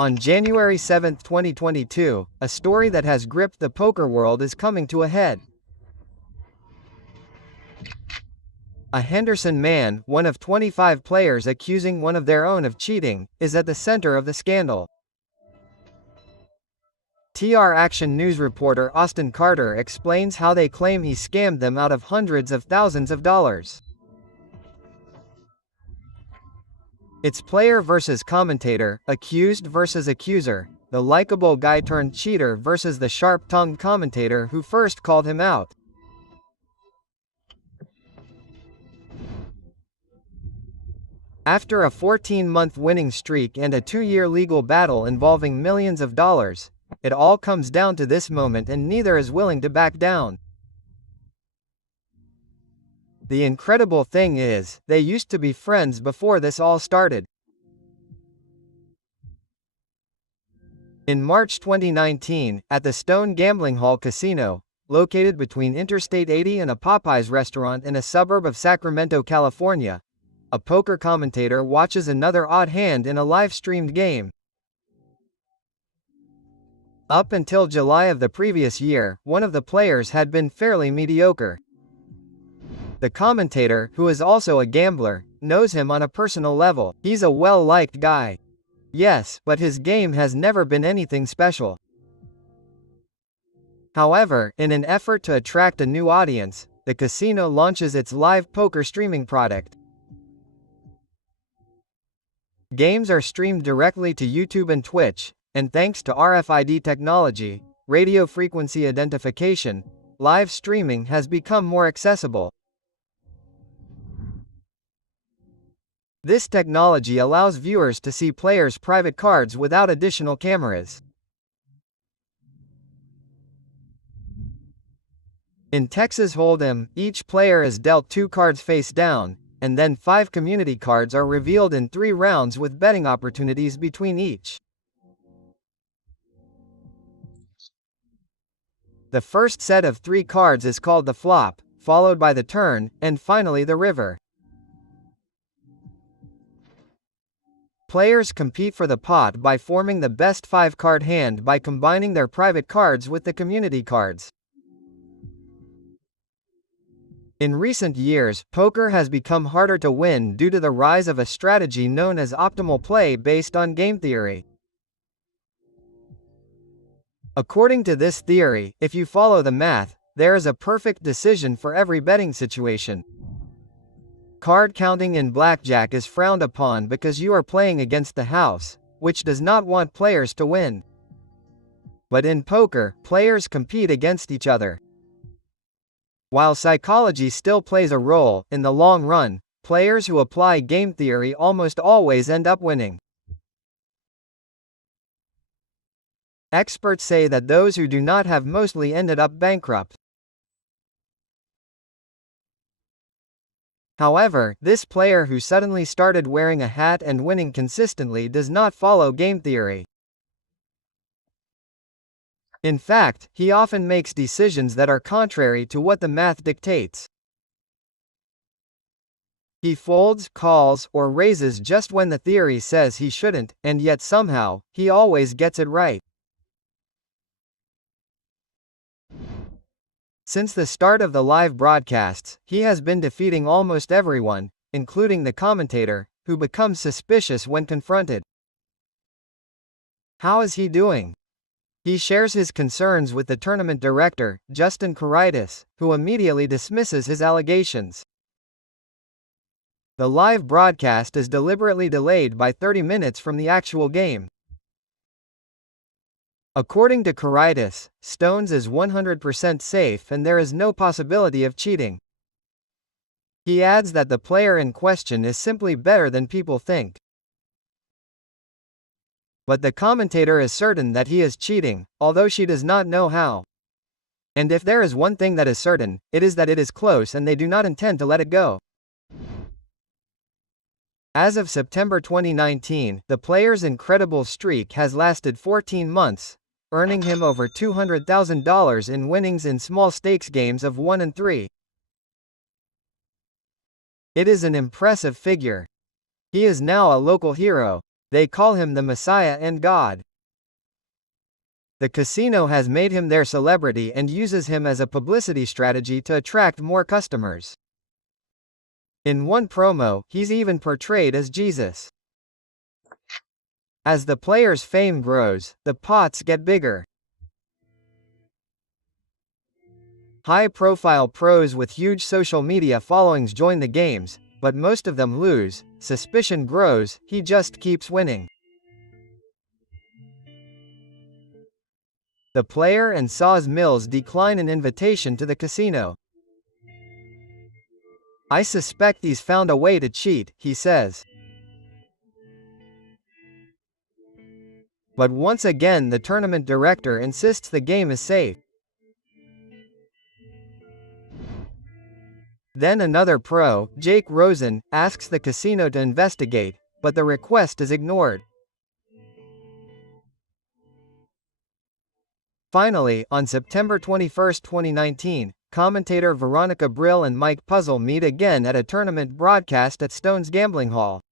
On January 7, 2022, a story that has gripped the poker world is coming to a head. A Henderson man, one of 25 players accusing one of their own of cheating, is at the center of the scandal. TR Action News reporter Austin Carter explains how they claim he scammed them out of hundreds of thousands of dollars. It's player versus commentator, accused versus accuser, the likable guy turned cheater versus the sharp-tongued commentator who first called him out. After a 14-month winning streak and a 2-year legal battle involving millions of dollars, it all comes down to this moment and neither is willing to back down. The incredible thing is, they used to be friends before this all started. In March 2019, at the Stone Gambling Hall Casino, located between Interstate 80 and a Popeyes restaurant in a suburb of Sacramento, California, a poker commentator watches another odd hand in a live-streamed game. Up until July of the previous year, one of the players had been fairly mediocre. The commentator, who is also a gambler, knows him on a personal level. He's a well-liked guy. Yes, but his game has never been anything special. However, in an effort to attract a new audience, the casino launches its live poker streaming product. Games are streamed directly to YouTube and Twitch, and thanks to RFID technology, radio frequency identification, live streaming has become more accessible. This technology allows viewers to see players' private cards without additional cameras. In Texas Hold'em, each player is dealt 2 cards face down, and then 5 community cards are revealed in 3 rounds with betting opportunities between each. The first set of 3 cards is called the flop, followed by the turn, and finally the river. Players compete for the pot by forming the best 5-card hand by combining their private cards with the community cards. In recent years, poker has become harder to win due to the rise of a strategy known as optimal play based on game theory. According to this theory, if you follow the math, there is a perfect decision for every betting situation. Card counting in blackjack is frowned upon because you are playing against the house, which does not want players to win. But in poker, players compete against each other. While psychology still plays a role, in the long run, players who apply game theory almost always end up winning. Experts say that those who do not have mostly ended up bankrupt. However, this player who suddenly started wearing a hat and winning consistently does not follow game theory. In fact, he often makes decisions that are contrary to what the math dictates. He folds, calls, or raises just when the theory says he shouldn't, and yet somehow, he always gets it right. Since the start of the live broadcasts, he has been defeating almost everyone, including the commentator, who becomes suspicious when confronted. How is he doing? He shares his concerns with the tournament director, Justin Caritas, who immediately dismisses his allegations. The live broadcast is deliberately delayed by 30 minutes from the actual game. According to Caritas, Stones is 100% safe and there is no possibility of cheating. He adds that the player in question is simply better than people think. But the commentator is certain that he is cheating, although she does not know how. And if there is one thing that is certain, it is that it is close and they do not intend to let it go. As of September 2019, the player's incredible streak has lasted 14 months, earning him over $200,000 in winnings in small stakes games of 1 and 3. It is an impressive figure. He is now a local hero. They call him the Messiah and God. The casino has made him their celebrity and uses him as a publicity strategy to attract more customers. In one promo, he's even portrayed as Jesus. As the player's fame grows, the pots get bigger. High-profile pros with huge social media followings join the games, but most of them lose. Suspicion grows, he just keeps winning. The player and Saw's Mills decline an invitation to the casino. "I suspect he's found a way to cheat," he says. But once again the tournament director insists the game is safe. Then another pro, Jake Rosen, asks the casino to investigate, but the request is ignored. Finally, on September 21, 2019, commentator Veronica Brill and Mike Postle meet again at a tournament broadcast at Stone's Gambling Hall.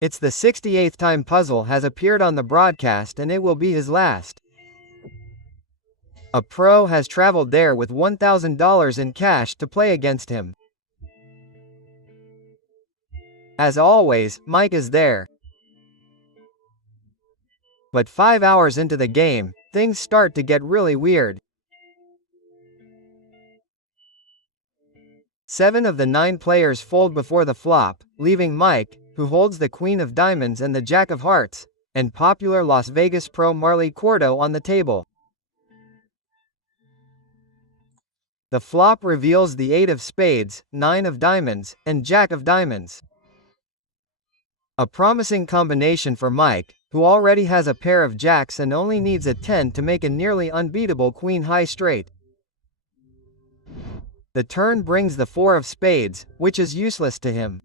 It's the 68th time Postle has appeared on the broadcast and it will be his last. A pro has traveled there with $1,000 in cash to play against him. As always, Mike is there. But 5 hours into the game, things start to get really weird. 7 of the 9 players fold before the flop, leaving Mike, who holds the Queen of Diamonds and the Jack of Hearts, and popular Las Vegas pro Marley Cordo on the table. The flop reveals the 8 of Spades, 9 of Diamonds, and Jack of Diamonds. A promising combination for Mike, who already has a pair of jacks and only needs a 10 to make a nearly unbeatable queen high straight. The turn brings the 4 of Spades, which is useless to him.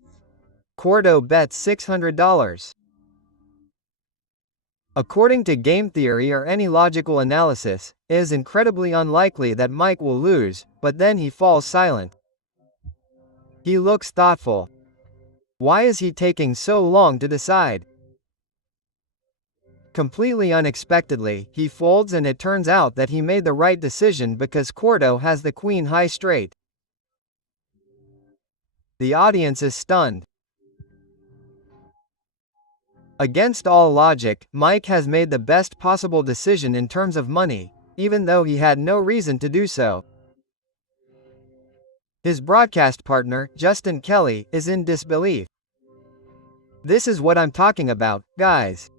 Cordo bets $600. According to game theory or any logical analysis, it is incredibly unlikely that Mike will lose, but then he falls silent. He looks thoughtful. Why is he taking so long to decide? Completely unexpectedly, he folds and it turns out that he made the right decision because Cordo has the queen high straight. The audience is stunned. Against all logic, Mike has made the best possible decision in terms of money, even though he had no reason to do so. His broadcast partner, Justin Kelly, is in disbelief. "This is what I'm talking about, guys.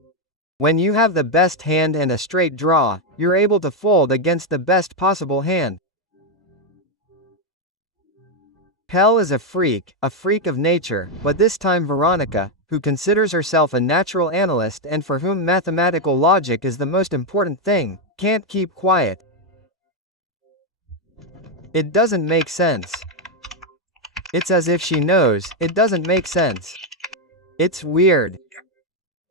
When you have the best hand and a straight draw, you're able to fold against the best possible hand." Pell is a freak of nature, but this time Veronica, who considers herself a natural analyst and for whom mathematical logic is the most important thing, can't keep quiet. It doesn't make sense. It's as if she knows, it doesn't make sense. It's weird.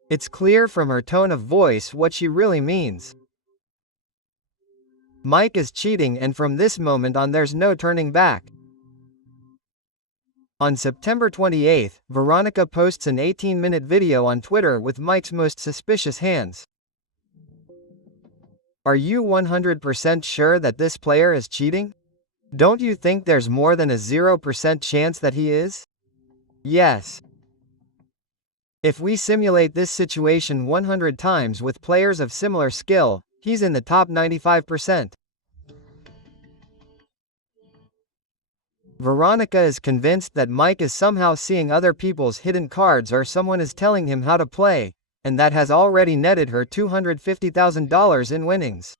It's clear from her tone of voice what she really means. Mike is cheating and from this moment on there's no turning back. On September 28, Veronica posts an 18-minute video on Twitter with Mike's most suspicious hands. "Are you 100% sure that this player is cheating? Don't you think there's more than a 0% chance that he is? Yes. If we simulate this situation 100 times with players of similar skill, he's in the top 95%. Veronica is convinced that Mike is somehow seeing other people's hidden cards or someone is telling him how to play, and that has already netted her $250,000 in winnings.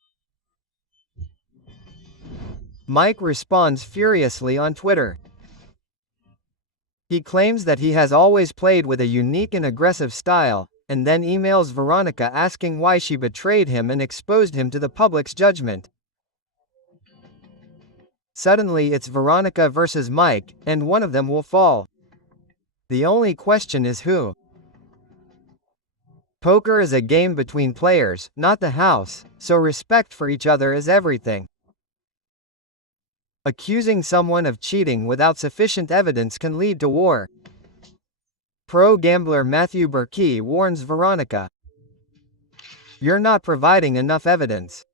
Mike responds furiously on Twitter. He claims that he has always played with a unique and aggressive style, and then emails Veronica asking why she betrayed him and exposed him to the public's judgment. Suddenly it's Veronica versus Mike, and one of them will fall. The only question is who. Poker is a game between players, not the house, so respect for each other is everything. Accusing someone of cheating without sufficient evidence can lead to war. Pro gambler Matthew Burkey warns Veronica. You're not providing enough evidence.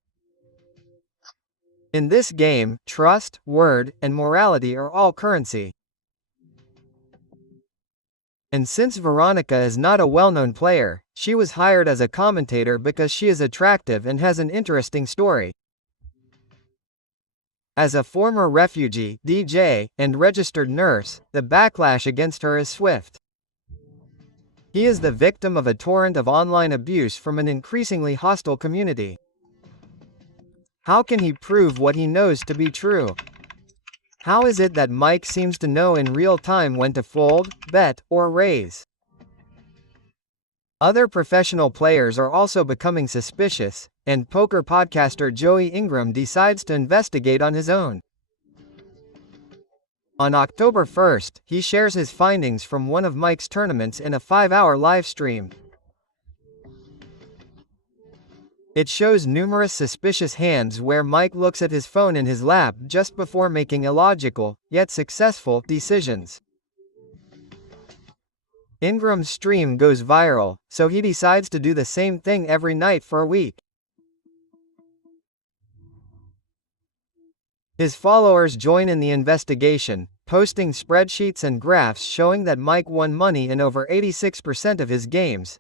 In this game, trust, word, and morality are all currency. And since Veronica is not a well-known player, she was hired as a commentator because she is attractive and has an interesting story. As a former refugee, DJ, and registered nurse, the backlash against her is swift. He is the victim of a torrent of online abuse from an increasingly hostile community. How can he prove what he knows to be true? How is it that Mike seems to know in real time when to fold, bet, or raise? Other professional players are also becoming suspicious, and poker podcaster Joey Ingram decides to investigate on his own. On October 1st, he shares his findings from one of Mike's tournaments in a 5-hour live stream. It shows numerous suspicious hands where Mike looks at his phone in his lap just before making illogical, yet successful, decisions. Ingram's stream goes viral, so he decides to do the same thing every night for a week. His followers join in the investigation, posting spreadsheets and graphs showing that Mike won money in over 86% of his games,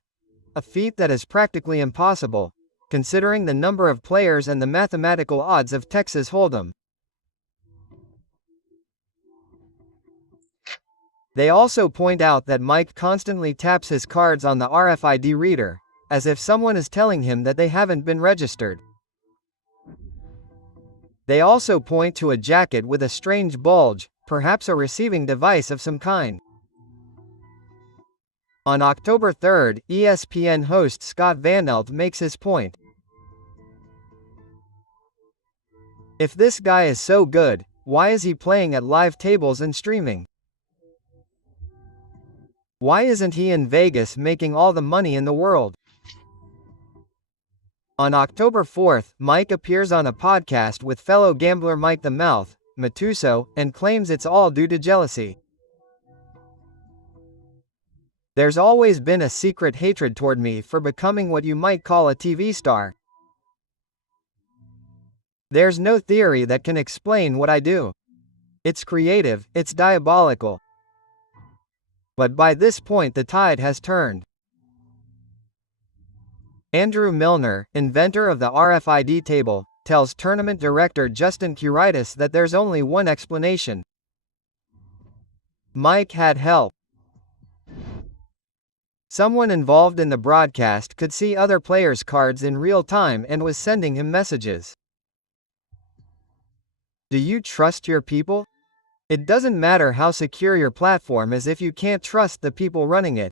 a feat that is practically impossible, considering the number of players and the mathematical odds of Texas Hold'em. They also point out that Mike constantly taps his cards on the RFID reader, as if someone is telling him that they haven't been registered. They also point to a jacket with a strange bulge, perhaps a receiving device of some kind. On October 3rd, ESPN host Scott Van Pelt makes his point. If this guy is so good, why is he playing at live tables and streaming? Why isn't he in Vegas making all the money in the world? On October 4th, Mike appears on a podcast with fellow gambler Mike the Mouth, Matuso, and claims it's all due to jealousy. There's always been a secret hatred toward me for becoming what you might call a TV star. There's no theory that can explain what I do. It's creative, it's diabolical. But by this point the tide has turned. Andrew Milner, inventor of the RFID table, tells tournament director Justin Curitis that there's only one explanation. Mike had help. Someone involved in the broadcast could see other players' cards in real time and was sending him messages. Do you trust your people? It doesn't matter how secure your platform is if you can't trust the people running it.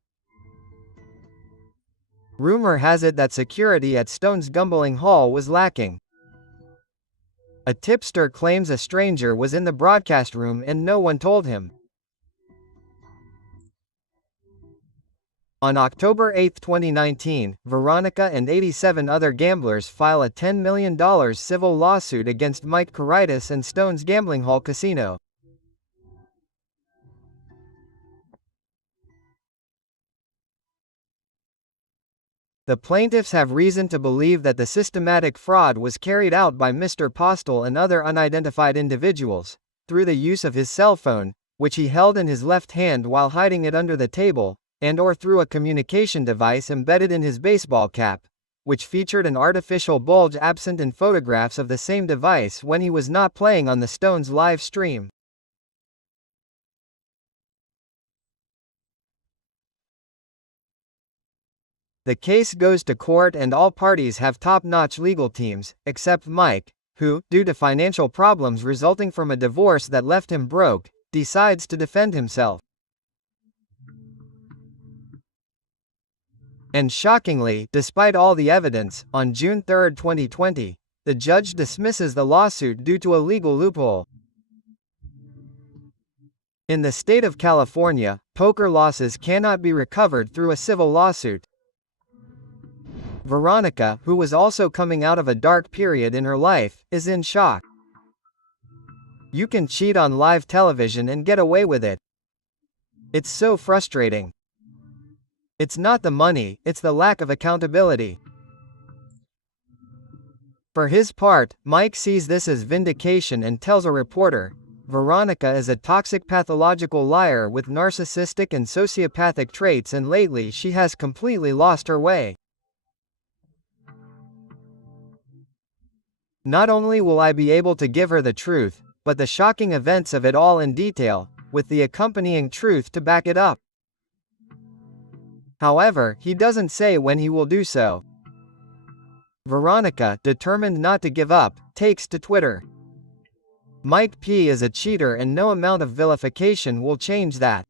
Rumor has it that security at Stone's Gambling Hall was lacking. A tipster claims a stranger was in the broadcast room and no one told him. On October 8, 2019, Veronica and 87 other gamblers file a $10 million civil lawsuit against Mike Curitis and Stone's Gambling Hall Casino. The plaintiffs have reason to believe that the systematic fraud was carried out by Mr. Postle and other unidentified individuals, through the use of his cell phone, which he held in his left hand while hiding it under the table, and/or through a communication device embedded in his baseball cap, which featured an artificial bulge absent in photographs of the same device when he was not playing on the Stones live stream. The case goes to court and all parties have top-notch legal teams, except Mike, who, due to financial problems resulting from a divorce that left him broke, decides to defend himself. And shockingly, despite all the evidence, on June 3, 2020, the judge dismisses the lawsuit due to a legal loophole. In the state of California, poker losses cannot be recovered through a civil lawsuit. Veronica, who was also coming out of a dark period in her life, is in shock. You can cheat on live television and get away with it. It's so frustrating. It's not the money, it's the lack of accountability. For his part, Mike sees this as vindication and tells a reporter, Veronica is a toxic pathological liar with narcissistic and sociopathic traits, and lately she has completely lost her way. Not only will I be able to give her the truth, but the shocking events of it all in detail, with the accompanying truth to back it up. However, he doesn't say when he will do so. Veronica, determined not to give up, takes to Twitter. Mike P is a cheater and no amount of vilification will change that.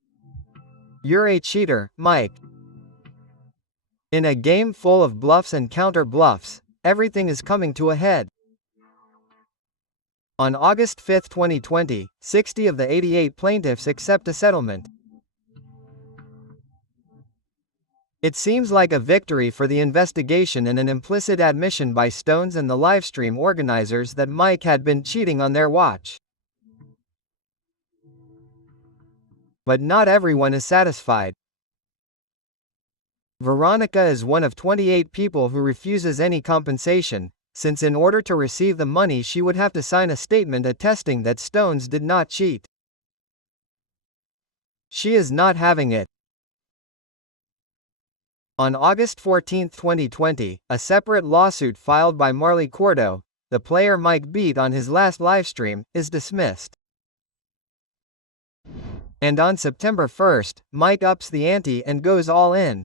You're a cheater, Mike. In a game full of bluffs and counter-bluffs, everything is coming to a head. On August 5, 2020, 60 of the 88 plaintiffs accept a settlement. It seems like a victory for the investigation and an implicit admission by Stones and the livestream organizers that Mike had been cheating on their watch. But not everyone is satisfied. Veronica is one of 28 people who refuses any compensation, since in order to receive the money she would have to sign a statement attesting that Stones did not cheat. She is not having it. On August 14, 2020, a separate lawsuit filed by Marley Cordo, the player Mike beat on his last livestream, is dismissed. And on September 1, Mike ups the ante and goes all in.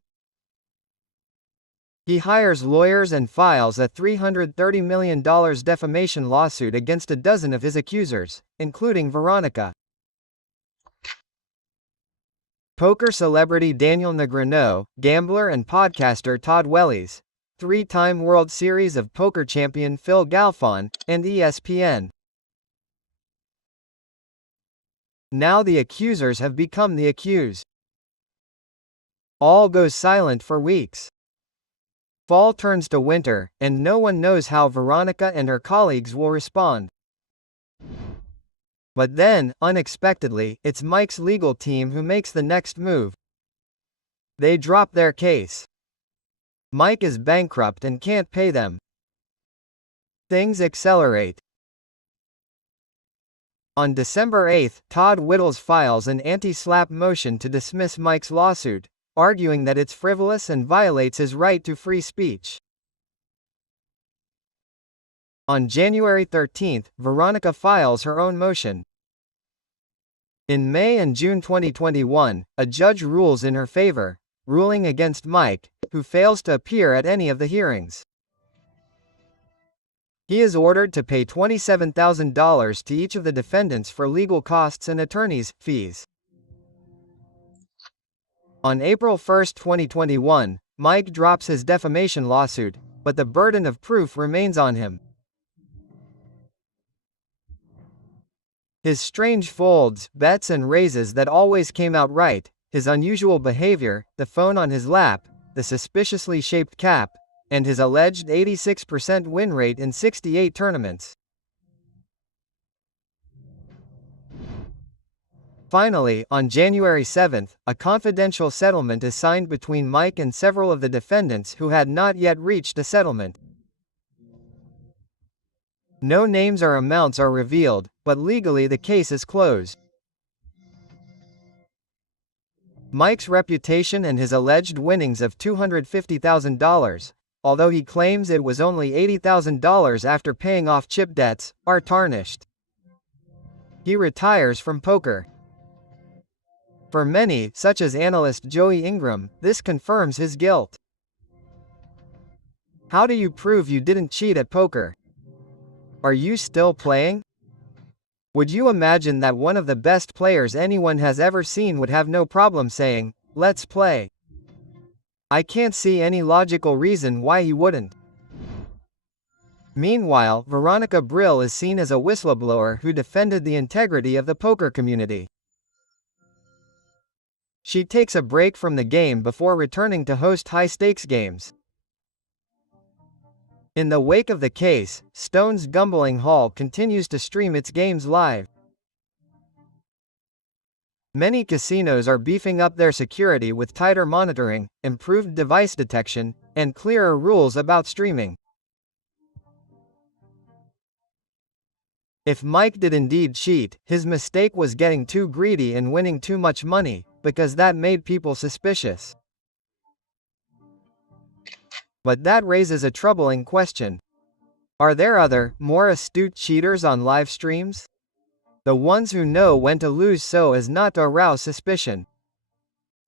He hires lawyers and files a $330 million defamation lawsuit against a dozen of his accusers, including Veronica. Poker celebrity Daniel Negreanu, gambler and podcaster Todd Wellies, three-time World Series of Poker champion Phil Galfond, and ESPN. Now the accusers have become the accused. All goes silent for weeks. Fall turns to winter, and no one knows how Veronica and her colleagues will respond. But then, unexpectedly, it's Mike's legal team who makes the next move. They drop their case. Mike is bankrupt and can't pay them. Things accelerate. On December 8, Todd Whittles files an anti-SLAPP motion to dismiss Mike's lawsuit, arguing that it's frivolous and violates his right to free speech. On January 13, Veronica files her own motion. In May and June 2021, a judge rules in her favor, ruling against Mike, who fails to appear at any of the hearings. He is ordered to pay $27,000 to each of the defendants for legal costs and attorney's fees. On April 1, 2021, Mike drops his defamation lawsuit, but the burden of proof remains on him. His strange folds, bets and raises that always came out right, his unusual behavior, the phone on his lap, the suspiciously shaped cap, and his alleged 86% win rate in 68 tournaments. Finally, on January 7, a confidential settlement is signed between Mike and several of the defendants who had not yet reached a settlement. No names or amounts are revealed, but legally the case is closed. Mike's reputation and his alleged winnings of $250,000, although he claims it was only $80,000 after paying off chip debts, are tarnished. He retires from poker. For many, such as analyst Joey Ingram, this confirms his guilt. How do you prove you didn't cheat at poker? Are you still playing? Would you imagine that one of the best players anyone has ever seen would have no problem saying, "Let's play"? I can't see any logical reason why he wouldn't. Meanwhile, Veronica Brill is seen as a whistleblower who defended the integrity of the poker community. She takes a break from the game before returning to host high-stakes games. In the wake of the case, Stone's Gambling Hall continues to stream its games live. Many casinos are beefing up their security with tighter monitoring, improved device detection, and clearer rules about streaming. If Mike did indeed cheat, his mistake was getting too greedy and winning too much money, because that made people suspicious. But that raises a troubling question. Are there other, more astute cheaters on live streams? The ones who know when to lose so as not to arouse suspicion.